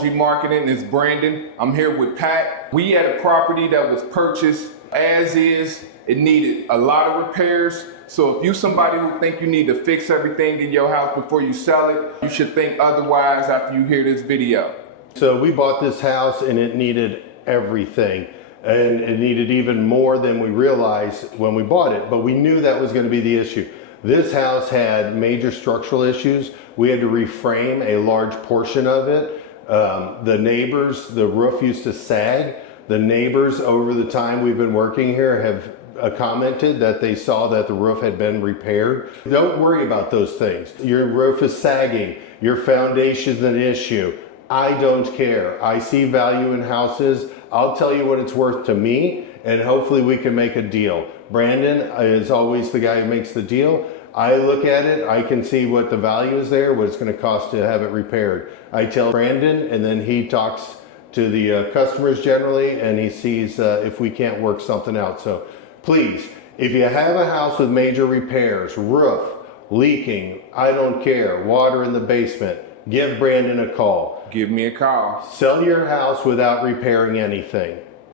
Laundry Marketing. It's Brandon. I'm here with Pat. We had a property that was purchased as is. It needed a lot of repairs. So if you're somebody who think you need to fix everything in your house before you sell it, you should think otherwise after you hear this video. So we bought this house and it needed everything. And it needed even more than we realized when we bought it, but we knew that was going to be the issue. This house had major structural issues. We had to reframe a large portion of it. The neighbors, the roof used to sag. The neighbors over the time we've been working here have commented that they saw that the roof had been repaired. Don't worry about those things. Your roof is sagging. Your foundation's an issue. I don't care. I see value in houses. I'll tell you what it's worth to me, and hopefully we can make a deal. Brandon is always the guy who makes the deal. I look at it, I can see what the value is there, what it's going to cost to have it repaired. I tell Brandon, and then he talks to the customers generally, and he sees if we can't work something out. So please, if you have a house with major repairs, roof, leaking, I don't care, water in the basement, give Brandon a call. Give me a call. Sell your house without repairing anything.